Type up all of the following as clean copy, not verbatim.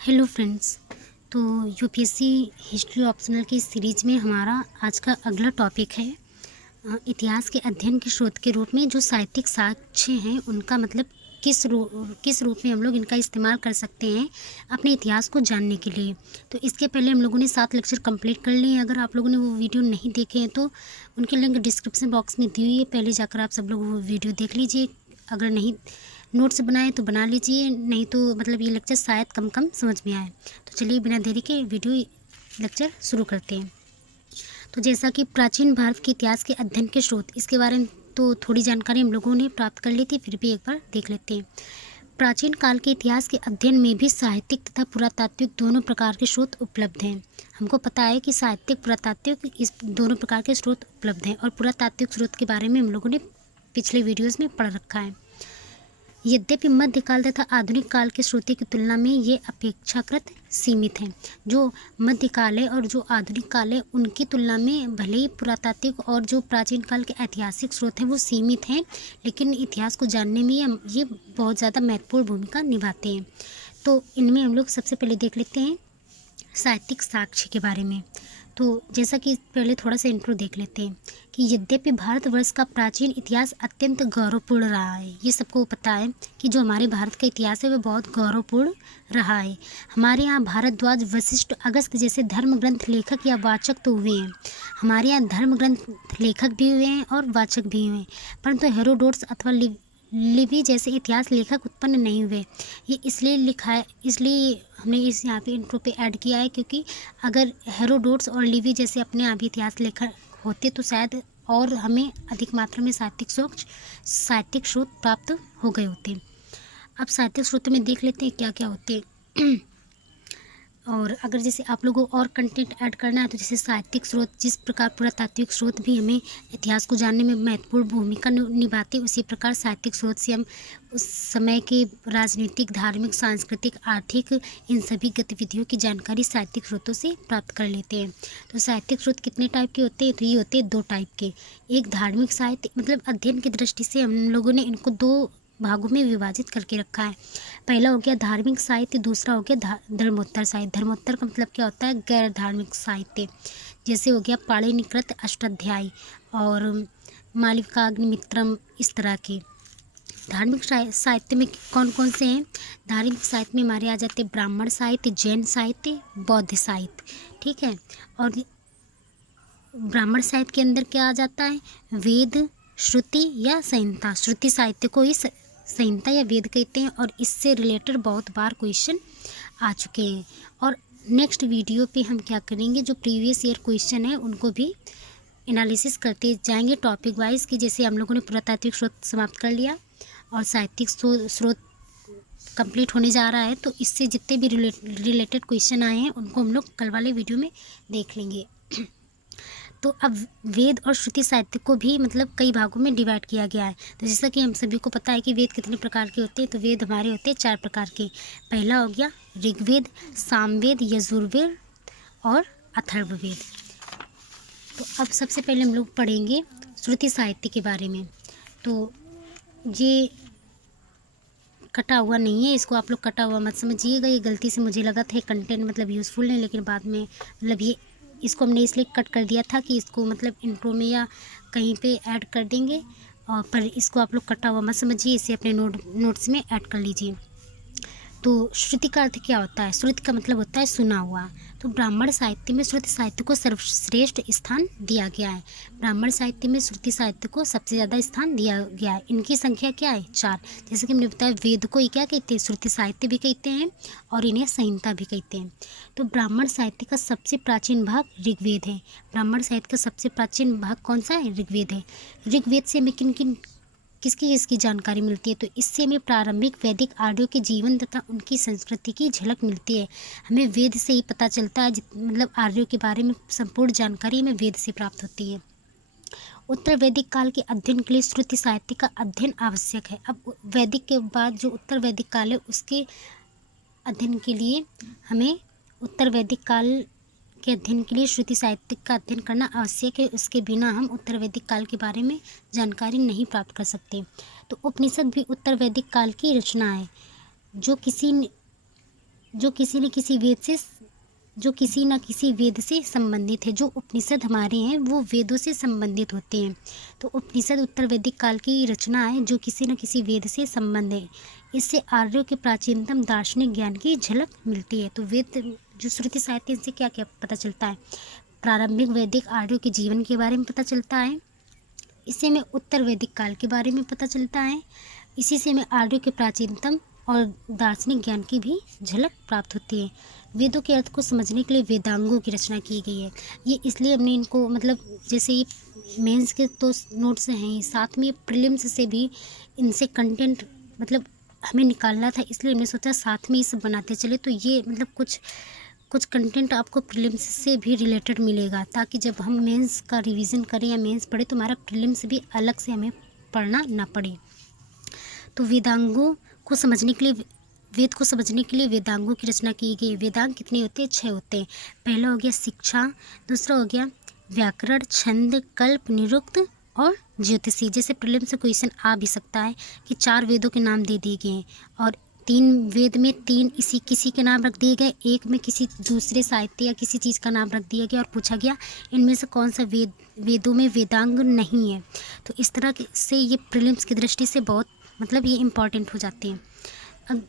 Hello friends. तो UPSC history optional की series में हमारा आज का अगला टॉपिक है इतिहास के अध्ययन के स्रोत के रूप में जो साहित्यिक साक्ष्य हैं उनका मतलब किस रूप में हम लोग इनका इस्तेमाल कर सकते हैं अपने इतिहास को जानने के लिए। तो इसके पहले हम लोगों ने 7 लेक्चर कंप्लीट कर लिए हैं। अगर आप लोगों ने वो वीडियो नहीं देखे हैं तो उनके लिंक डिस्क्रिप्शन बॉक्स में दी हुई है, पहले जाकर आप सब लोग वो वीडियो देख लीजिए। अगर नहीं नोट्स बनाए तो बना लीजिए, नहीं तो मतलब ये लेक्चर शायद कम समझ में आए। तो चलिए बिना देरी के वीडियो लेक्चर शुरू करते हैं। तो जैसा कि प्राचीन भारत के इतिहास के अध्ययन के स्रोत, इसके बारे में तो थोड़ी जानकारी हम लोगों ने प्राप्त कर ली थी, फिर भी एक बार देख लेते हैं। प्राचीन काल के इतिहास के अध्ययन में भी साहित्यिक तथा पुरातात्विक दोनों प्रकार के स्रोत उपलब्ध हैं। हमको पता है कि साहित्यिक पुरातात्विक इस दोनों प्रकार के स्रोत उपलब्ध हैं और पुरातात्विक स्रोत के बारे में हम लोगों ने पिछले वीडियोज़ में पढ़ रखा है। यद्यपि मध्यकाल तथा आधुनिक काल के स्रोतों की तुलना में ये अपेक्षाकृत सीमित हैं। जो मध्यकाल है और जो आधुनिक काल है उनकी तुलना में भले ही पुरातात्विक और जो प्राचीन काल के ऐतिहासिक स्रोत हैं वो सीमित हैं, लेकिन इतिहास को जानने में ये बहुत ज़्यादा महत्वपूर्ण भूमिका निभाते हैं। तो इनमें हम लोग सबसे पहले देख लेते हैं साहित्यिक साक्ष्य के बारे में। तो जैसा कि पहले थोड़ा सा इंट्रो देख लेते हैं कि यद्यपि भारतवर्ष का प्राचीन इतिहास अत्यंत गौरवपूर्ण रहा है। ये सबको पता है कि जो हमारे भारत का इतिहास है वो बहुत गौरवपूर्ण रहा है। हमारे यहाँ भारद्वाज, वशिष्ठ, अगस्त्य जैसे धर्म ग्रंथ लेखक या वाचक तो हुए हैं। हमारे यहाँ धर्म ग्रंथ लेखक भी हुए हैं और वाचक भी हुए हैं, परंतु हेरोडोटस अथवा लिवी जैसे इतिहास लेखक उत्पन्न नहीं हुए। ये इसलिए लिखा है, इसलिए हमने इस यहाँ पे इंट्रो पे ऐड किया है, क्योंकि अगर हेरोडोटस और लिवी जैसे अपने आप ही इतिहास लेखक होते तो शायद और हमें अधिक मात्रा में साहित्यिक स्रोत प्राप्त हो गए होते। अब साहित्यिक स्रोतों में देख लेते हैं क्या क्या होते हैं। और अगर जैसे आप लोगों को और कंटेंट ऐड करना है तो जैसे साहित्यिक स्रोत, जिस प्रकार पुरातात्विक स्रोत भी हमें इतिहास को जानने में महत्वपूर्ण भूमिका निभाते, उसी प्रकार साहित्यिक स्रोत से हम उस समय के राजनीतिक, धार्मिक, सांस्कृतिक, आर्थिक इन सभी गतिविधियों की जानकारी साहित्यिक स्रोतों से प्राप्त कर लेते हैं। तो साहित्यिक स्रोत कितने टाइप के होते हैं? तो ये होते हैं 2 टाइप के। एक धार्मिक साहित्य, मतलब अध्ययन की दृष्टि से हम लोगों ने इनको 2 भागों में विभाजित करके रखा है। पहला हो गया धार्मिक साहित्य, दूसरा हो गया धर्मोत्तर साहित्य। धर्मोत्तर का मतलब क्या होता है? गैर धार्मिक साहित्य, जैसे हो गया पाणिनिकृत अष्टाध्यायी और मालविकाग्निमित्रम, इस तरह के। धार्मिक साहित्य में कौन कौन से हैं? धार्मिक साहित्य में हमारे आ जाते ब्राह्मण साहित्य, जैन साहित्य, बौद्ध साहित्य, ठीक है। और ब्राह्मण साहित्य के अंदर क्या आ जाता है? वेद, श्रुति या संहिता। श्रुति साहित्य को ही संहिता या वेद कहते हैं और इससे रिलेटेड बहुत बार क्वेश्चन आ चुके हैं। और नेक्स्ट वीडियो पे हम क्या करेंगे, जो प्रीवियस ईयर क्वेश्चन है उनको भी एनालिसिस करते जाएंगे टॉपिक वाइज, कि जैसे हम लोगों ने पुरातात्विक स्रोत समाप्त कर लिया और साहित्यिक स्रोत कंप्लीट होने जा रहा है, तो इससे जितने भी रिलेटेड क्वेश्चन आए हैं उनको हम लोग कल वाले वीडियो में देख लेंगे। तो अब वेद और श्रुति साहित्य को भी मतलब कई भागों में डिवाइड किया गया है। तो जैसा कि हम सभी को पता है कि वेद कितने प्रकार के होते हैं, तो वेद हमारे होते हैं 4 प्रकार के। पहला हो गया ऋग्वेद, सामवेद, यजुर्वेद और अथर्ववेद। तो अब सबसे पहले हम लोग पढ़ेंगे श्रुति साहित्य के बारे में। तो ये कटा हुआ नहीं है, इसको आप लोग कटा हुआ मत समझिएगा। ये गलती से मुझे लगा था कंटेंट मतलब यूज़फुल नहीं, लेकिन बाद में मतलब ये इसको हमने इसलिए कट कर दिया था कि इसको मतलब इंट्रो में या कहीं पे ऐड कर देंगे, और पर इसको आप लोग कटा हुआ मत समझिए, इसे अपने नोट्स में ऐड कर लीजिए। तो श्रुति का अर्थ क्या होता है? श्रुति का मतलब होता है सुना हुआ। तो ब्राह्मण साहित्य में श्रुति साहित्य को सर्वश्रेष्ठ स्थान दिया गया है। ब्राह्मण साहित्य में श्रुति साहित्य को सबसे ज़्यादा स्थान दिया गया है। इनकी संख्या क्या है? 4। जैसे कि हमने बताया वेद को ये क्या कहते हैं? श्रुति साहित्य भी कहते हैं और इन्हें संहिता भी कहते हैं। तो ब्राह्मण साहित्य का सबसे प्राचीन भाग ऋग्वेद है। ब्राह्मण साहित्य का सबसे प्राचीन भाग कौन सा है? ऋग्वेद है। ऋग्वेद से हमें किसकी जानकारी मिलती है? तो इससे हमें प्रारंभिक वैदिक आर्यों के जीवन तथा उनकी संस्कृति की झलक मिलती है। हमें वेद से ही पता चलता है, मतलब आर्यों के बारे में संपूर्ण जानकारी हमें वेद से प्राप्त होती है। उत्तर वैदिक काल के अध्ययन के लिए श्रुति साहित्य का अध्ययन आवश्यक है। अब वैदिक के बाद जो उत्तर वैदिक काल है उसके अध्ययन के लिए हमें उत्तर वैदिक काल के अध्ययन के लिए श्रुति साहित्य का अध्ययन करना आवश्यक है। उसके बिना हम उत्तर वैदिक काल के बारे में जानकारी नहीं प्राप्त कर सकते। तो उपनिषद भी उत्तर वैदिक काल की रचना है। जो किसी जो किसी न किसी वेद से संबंधित है। जो उपनिषद हमारे हैं वो वेदों से संबंधित होते हैं। तो उपनिषद उत्तर वैदिक काल की रचना है जो किसी न किसी वेद से संबंध है। इससे आर्यों के प्राचीनतम दार्शनिक ज्ञान की झलक मिलती है। तो वेद जो श्रुति साहित्य, इनसे क्या क्या पता चलता है? प्रारंभिक वैदिक आर्यों के जीवन के बारे में पता चलता है। इससे हमें उत्तर वैदिक काल के बारे में पता चलता है। इसी से हमें आर्यों के प्राचीनतम और दार्शनिक ज्ञान की भी झलक प्राप्त होती है। वेदों के अर्थ को समझने के लिए वेदांगों की रचना की गई है। ये इसलिए हमने इनको जैसे ये मेंस के तो नोट्स हैं ही, साथ में प्रीलिम्स से भी इनसे कंटेंट हमें निकालना था, इसलिए हमने सोचा साथ में ये सब बनाते चले। तो ये कुछ कंटेंट आपको प्रीलिम्स से भी रिलेटेड मिलेगा, ताकि जब हम मेंस का रिवीजन करें या मेंस पढ़े तो हमारा प्रीलिम्स भी अलग से हमें पढ़ना ना पड़े। तो वेदांगों को समझने के लिए वेद को समझने के लिए वेदांगों की रचना की गई। वेदांग कितने होते हैं? 6 होते हैं। पहला हो गया शिक्षा, दूसरा हो गया व्याकरण, छंद, कल्प, निरुक्त और ज्योतिषी। जैसे प्रीलिम्स से क्वेश्चन आ भी सकता है कि 4 वेदों के नाम दे दिए गए हैं और 3 वेद में 3 किसी के नाम रख दिए गए, एक में किसी दूसरे साहित्य या किसी चीज़ का नाम रख दिया गया और पूछा गया इनमें से कौन सा वेदों में वेदांग नहीं है। तो इस तरह से ये प्रीलिम्स की दृष्टि से बहुत ये इम्पॉर्टेंट हो जाते हैं।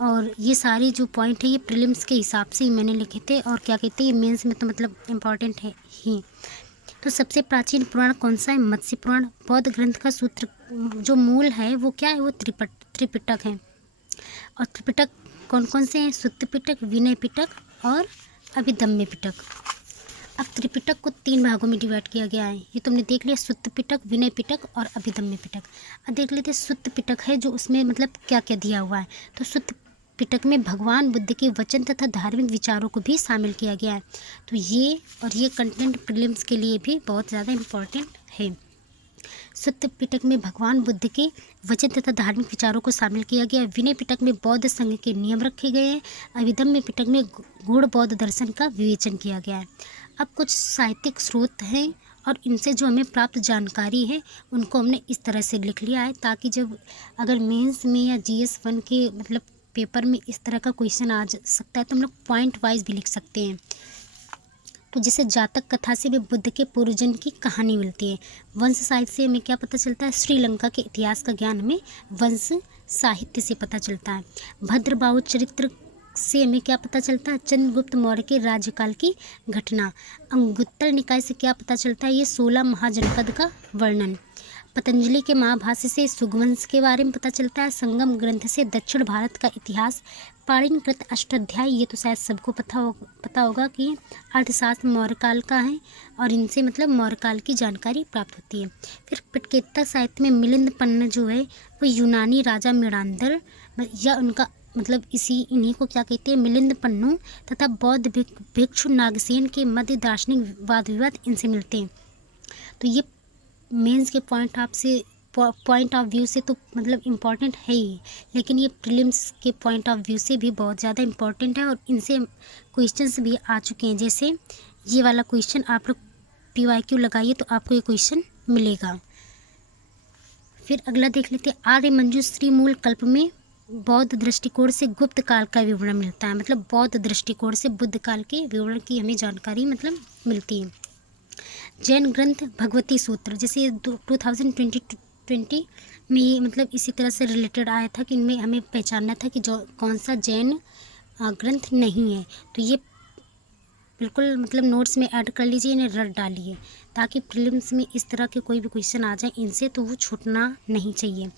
और ये सारे जो पॉइंट है ये प्रीलिम्स के हिसाब से ही मैंने लिखे थे, और क्या कहते हैं ये मेंस में तो इम्पॉर्टेंट है ही। तो सबसे प्राचीन पुराण कौन सा है? मत्स्य पुराण। बौद्ध ग्रंथ का सूत्र जो मूल है वो क्या है? वो त्रिपिटक है। और त्रिपिटक कौन कौन से हैं? सुत्त पिटक, विनय पिटक और अभिधम्य पिटक। अब त्रिपिटक को 3 भागों में डिवाइड किया गया है। ये तुमने देख लिया, सुत्त पिटक, विनय पिटक और अभिधम्य पिटक। अब देख लेते सुत्त पिटक है जो उसमें क्या क्या दिया हुआ है। तो सुत्त पिटक में भगवान बुद्ध के वचन तथा धार्मिक विचारों को भी शामिल किया गया है। तो ये कंटेंट प्रीलिम्स के लिए भी बहुत ज़्यादा इम्पोर्टेंट है। सुत्त पिटक में भगवान बुद्ध के वचन तथा धार्मिक विचारों को शामिल किया गया है। विनय पिटक में बौद्ध संघ के नियम रखे गए हैं। अभिधम्य पिटक में गूढ़ बौद्ध दर्शन का विवेचन किया गया है। अब कुछ साहित्यिक स्रोत हैं और इनसे जो हमें प्राप्त जानकारी है उनको हमने इस तरह से लिख लिया है, ताकि जब अगर मेंस में या GS 1 के पेपर में इस तरह का क्वेश्चन आ सकता है तो हम लोग पॉइंट वाइज भी लिख सकते हैं। तो जैसे जातक कथा से भी बुद्ध के पूर्वजन की कहानी मिलती है। वंश साहित्य से हमें क्या पता चलता है? श्रीलंका के इतिहास का ज्ञान हमें वंश साहित्य से पता चलता है। भद्रबाहु चरित्र से हमें क्या पता चलता है? चंद्रगुप्त मौर्य के राज्यकाल की घटना। अंगुत्तर निकाय से क्या पता चलता है? ये 16 महाजनपद का वर्णन। पतंजलि के महाभाष्य से सुगवंश के बारे में पता चलता है। संगम ग्रंथ से दक्षिण भारत का इतिहास। पाणिनिकृत अष्टाध्यायी, ये तो शायद सबको पता होगा कि अर्थशास्त्र मौर्यकाल का है और इनसे मौर्यकाल की जानकारी प्राप्त होती है। फिर पिटकेत्तर साहित्य में मिलिंद पन्ना जो है वो यूनानी राजा मेनांदर या उनका इन्हीं को क्या कहते हैं? मिलिंद पन्नु तथा बौद्ध भिक्षु नागसेन के मध्य दार्शनिक वाद विवाद इनसे मिलते हैं। तो ये मेंस के पॉइंट ऑफ व्यू से तो इम्पॉर्टेंट है ही, लेकिन ये प्रीलिम्स के पॉइंट ऑफ व्यू से भी बहुत ज़्यादा इम्पॉर्टेंट है और इनसे क्वेश्चंस भी आ चुके हैं। जैसे ये वाला क्वेश्चन आप लोग PYQ लगाइए तो आपको ये क्वेश्चन मिलेगा। फिर अगला देख लेते हैं। आर्य मंजूश्री मूल कल्प में बौद्ध दृष्टिकोण से गुप्त काल का विवरण मिलता है। बौद्ध दृष्टिकोण से बुद्ध काल के विवरण की हमें जानकारी मिलती है। जैन ग्रंथ भगवती सूत्र, जैसे 2020 में ये इसी तरह से रिलेटेड आया था कि इनमें हमें पहचानना था कि जो कौन सा जैन ग्रंथ नहीं है। तो ये बिल्कुल नोट्स में ऐड कर लीजिए, इन्हें रट डालिए, ताकि प्रीलिम्स में इस तरह के कोई भी क्वेश्चन आ जाए इनसे तो वो छूटना नहीं चाहिए।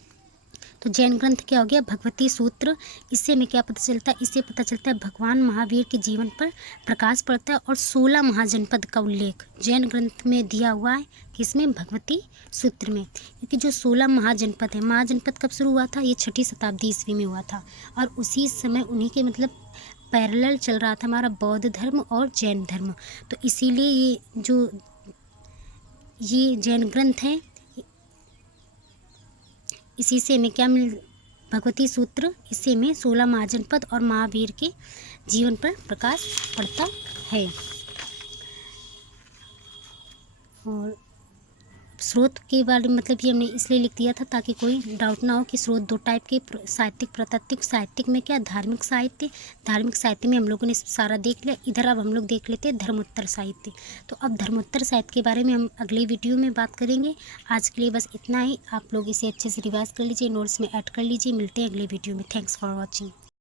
तो जैन ग्रंथ क्या हो गया? भगवती सूत्र। इससे हमें क्या पता चलता है? इससे पता चलता है भगवान महावीर के जीवन पर प्रकाश पड़ता है और 16 महाजनपद का उल्लेख जैन ग्रंथ में दिया हुआ है। किसमें? भगवती सूत्र में। क्योंकि जो 16 महाजनपद है, महाजनपद कब शुरू हुआ था? ये 6ठी शताब्दी ईस्वी में हुआ था और उसी समय उन्हीं के पैरेलल चल रहा था हमारा बौद्ध धर्म और जैन धर्म। तो इसीलिए ये जैन ग्रंथ है, इसी से हमें क्या भगवती सूत्र, इससे हमें 16 महाजनपद और महावीर के जीवन पर प्रकाश पड़ता है। और स्रोत के बारे में मतलब ये हमने इसलिए लिख दिया था ताकि कोई डाउट ना हो कि स्रोत दो टाइप के, साहित्यिक, प्रातात्विक। साहित्यिक में क्या, धार्मिक साहित्य। धार्मिक साहित्य में हम लोगों ने सारा देख लिया। इधर अब हम लोग देख लेते हैं धर्मोत्तर साहित्य। तो अब धर्मोत्तर साहित्य के बारे में हम अगले वीडियो में बात करेंगे। आज के लिए बस इतना ही। आप लोग इसे अच्छे से रिवाइज कर लीजिए, नोट्स में ऐड कर लीजिए। मिलते हैं अगले वीडियो में। Thanks for watching.